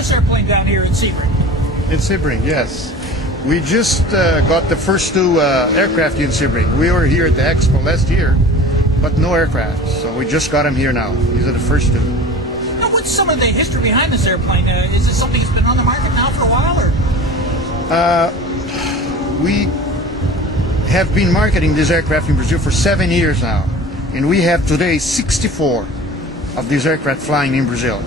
this airplane down here in Sebring? In Sebring, yes. We just got the first two aircraft in Sebring. We were here at the Expo last year, but no aircraft. So we just got them here now. These are the first two. Now, what's some of the history behind this airplane? Is it something that's been on the market now for a while, or? We have been marketing this aircraft in Brazil for 7 years now, and we have today 64 of these aircraft flying in Brazil.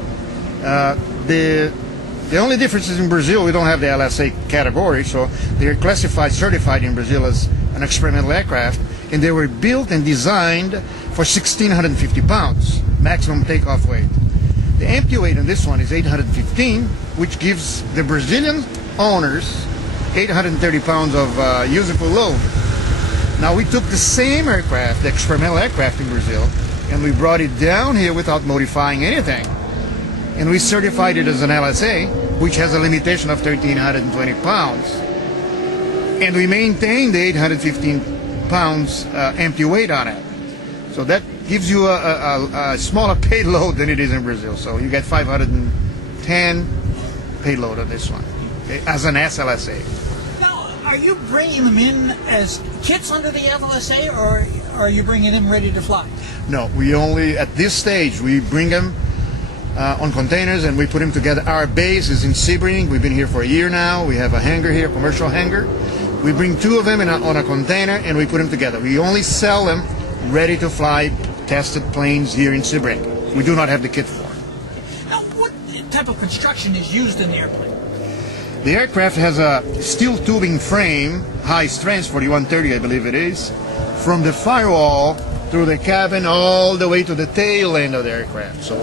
The only difference is in Brazil we don't have the LSA category, so they are classified, certified in Brazil as an experimental aircraft, and they were built and designed for 1,650 pounds maximum takeoff weight. The empty weight on this one is 815, which gives the Brazilian owners 830 pounds of usable load. Now we took the same aircraft, the experimental aircraft in Brazil, and we brought it down here without modifying anything. And we certified it as an LSA, which has a limitation of 1,320 pounds. And we maintain the 815 pounds empty weight on it. So that gives you a smaller payload than it is in Brazil. So you get 510 payload on this one, okay, as an SLSA. Now, are you bringing them in as kits under the FLSA, or are you bringing them ready to fly? No, we only, at this stage, we bring them on containers and we put them together. Our base is in Sebring. We've been here for a year now. We have a hangar here, a commercial hangar. We bring two of them on a container and we put them together. We only sell them ready to fly tested planes here in Sebring. We do not have the kit for them. Now, what type of construction is used in the airplane? The aircraft has a steel tubing frame, high strength, 4130 I believe it is, from the firewall through the cabin all the way to the tail end of the aircraft. So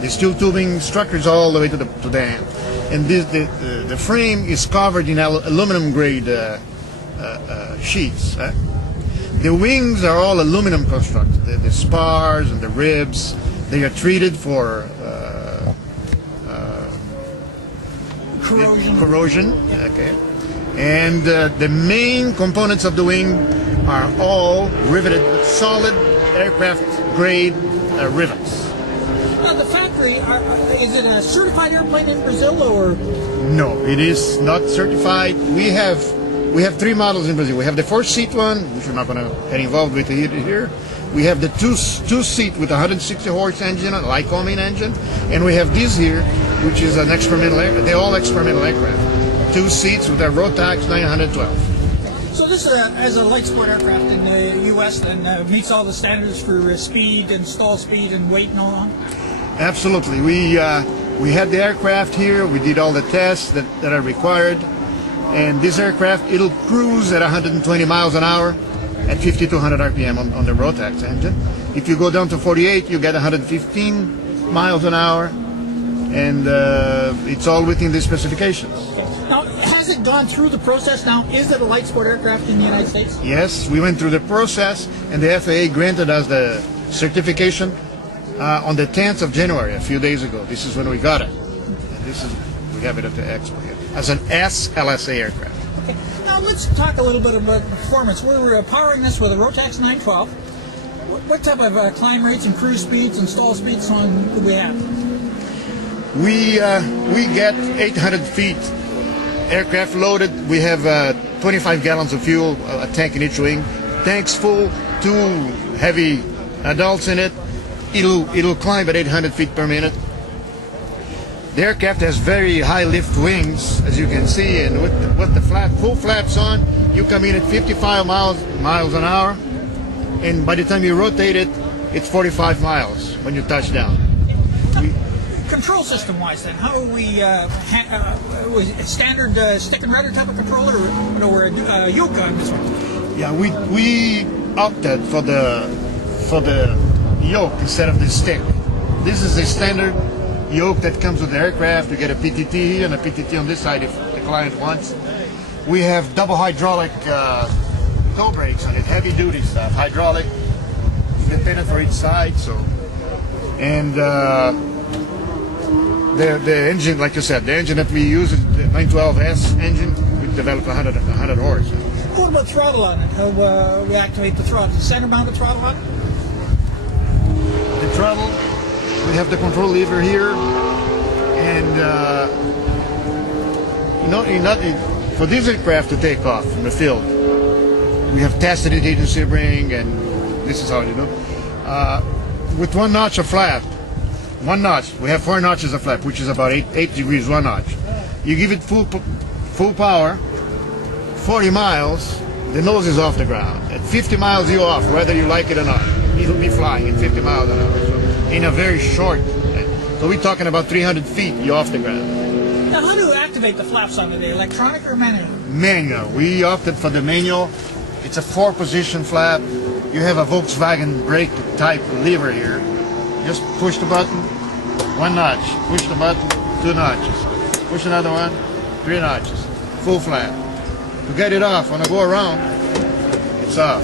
the steel tubing structures all the way to the end. And the frame is covered in aluminum grade sheets. The wings are all aluminum constructed. The spars and the ribs, they are treated for corrosion. Yeah. Okay. And the main components of the wing are all riveted with solid aircraft grade rivets. Now, the factory, is it a certified airplane in Brazil, or? No, it is not certified. We have three models in Brazil. We have the 4-seat one, which we're not going to get involved with here. We have the two-seat with a 160-horse engine, a Lycoming engine, and we have this here, which is an experimental aircraft. They're all experimental aircraft. 2 seats with a Rotax 912. So this, as a light sport aircraft in the U.S., then meets all the standards for speed and stall speed and weight and all that? Absolutely. We had the aircraft here. We did all the tests that are required. And this aircraft, it'll cruise at 120 miles an hour at 5,200 RPM on the Rotax engine. If you go down to 48, you get 115 miles an hour. And it's all within the specifications. Now, has it gone through the process now? Is it a light sport aircraft in the United States? Yes, we went through the process, and the FAA granted us the certification on the 10th of January, a few days ago. This is when we got it. And we have it at the Expo here, as an SLSA aircraft. Okay. Now, let's talk a little bit about performance. We're powering this with a Rotax 912. What type of climb rates and cruise speeds and stall speeds do we have? We get 800 feet aircraft loaded. We have 25 gallons of fuel, a tank in each wing. Tank's full, 2 heavy adults in it. It'll climb at 800 feet per minute. The aircraft has very high lift wings, as you can see, and with the full flaps on, you come in at 55 miles an hour, and by the time you rotate it, it's 45 miles when you touch down. Control system-wise, then, how are we standard stick and rudder type of controller, or a yoke on this one? Yeah, we opted for the yoke instead of the stick. This is a standard yoke that comes with the aircraft. You get a PTT here and a PTT on this side if the client wants. We have double hydraulic toe brakes on it, heavy duty stuff, hydraulic, independent for each side. So, and the engine, like you said, the engine that we use is the 912S engine. We developed 100 horse. What about throttle on it? How we activate the throttle? The center-mounted throttle on it? The throttle, we have the control lever here, And for this aircraft to take off from the field, we have tested it in Sebring, and this is how you know. With one notch of flap, one notch, we have 4 notches of flap, which is about 8 degrees, one notch. You give it full power, 40 miles, the nose is off the ground. At 50 miles, you're off, whether you like it or not. It'll be flying at 50 miles an hour. So in a very short, so we're talking about 300 feet, you're off the ground. Now, how do you activate the flaps on it? Electronic or manual? Manual. We opted for the manual. It's a 4-position flap. You have a Volkswagen brake type lever here. Just push the button, 1 notch. Push the button, 2 notches. Push another one, 3 notches. Full flap. To get it off, when I go around, it's off.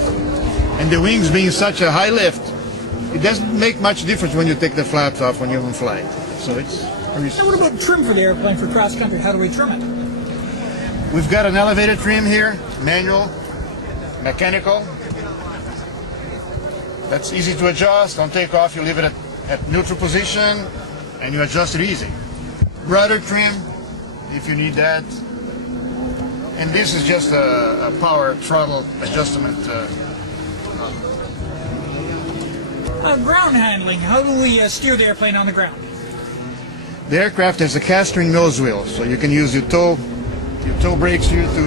And the wings being such a high lift, it doesn't make much difference when you take the flaps off when you're on flight. So it's very... Now, what about trim for the airplane for cross country? How do we trim it? We've got an elevated trim here, manual, mechanical. That's easy to adjust. On takeoff, you leave it at neutral position, and you adjust it easy. Rudder trim, if you need that. And this is just a power throttle adjustment. Ground handling, how do we steer the airplane on the ground? The aircraft has a castering nose wheel, so you can use your toe brakes here to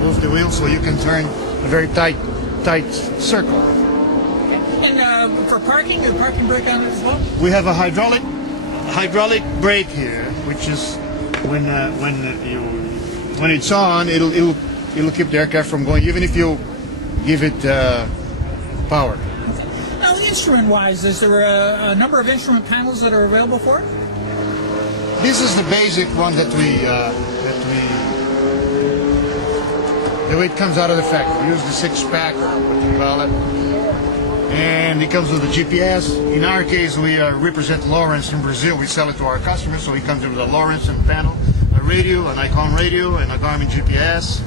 move the wheel, so you can turn a very tight circle. And for parking, the parking brake on it as well? We have a hydraulic brake here, which is when it's on, it'll keep the aircraft from going, even if you give it power. Now, instrument-wise, is there a number of instrument panels that are available for it? This is the basic one the way it comes out of the factory. Use the 6-pack, what you call it, and it comes with a GPS. In our case, we represent Lawrence in Brazil. We sell it to our customers, so it comes with a Lawrence panel, a radio, an Icon radio, and a Garmin GPS.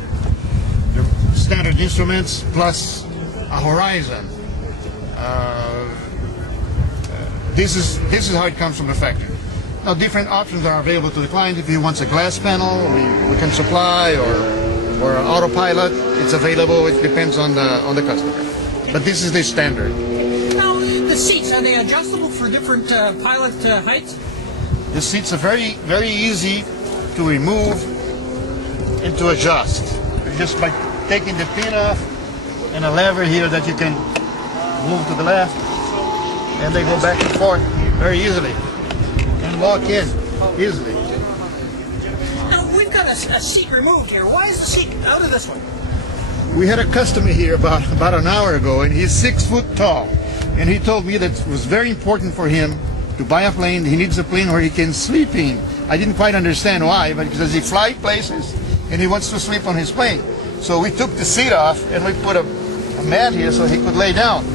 The standard instruments plus a Horizon. This is how it comes from the factory. Now, different options are available to the client. If he wants a glass panel, we can supply, or an autopilot. It's available. It depends on the customer. But this is the standard. Now, the seats, are they adjustable for different pilot heights? The seats are very, very easy to remove and to adjust. Just by taking the pin off and a lever here that you can move to the left, and they go back and forth very easily and lock in easily. Now, we've got a seat removed here. Why is the seat out of this one? We had a customer here about an hour ago, and he's 6 foot tall, and he told me that it was very important for him to buy a plane. He needs a plane where he can sleep in. I didn't quite understand why, but because he flies places and he wants to sleep on his plane. So we took the seat off and we put a mat here so he could lay down.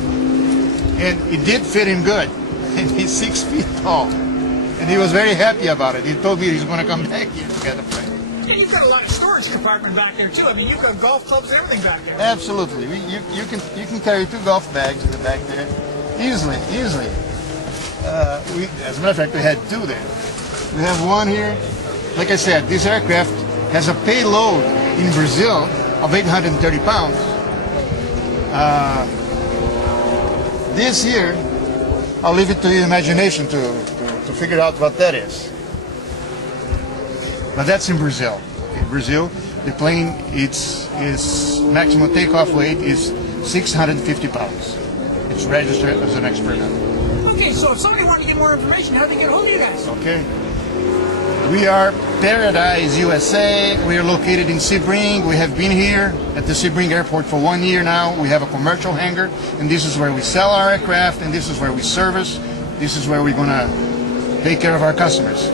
And it did fit him good. And he's 6 feet tall. And he was very happy about it. He told me he's going to come back here to get a plane. Yeah, you've got a lot of storage compartment back there too. I mean, you've got golf clubs and everything back there. Absolutely. You can carry 2 golf bags in the back there. Easily. As a matter of fact, we had 2 there. We have one here. Like I said, this aircraft has a payload in Brazil of 830 pounds. This here, I'll leave it to your imagination to figure out what that is. But that's in Brazil. In Brazil, the plane, its maximum takeoff weight is 650 pounds. It's registered as an experiment. Okay, so if somebody wanted to get more information, how do they get hold of you guys? Okay. We are Paradise, USA. We are located in Sebring. We have been here at the Sebring Airport for 1 year now. We have a commercial hangar, and this is where we sell our aircraft, and this is where we service. This is where we're going to take care of our customers.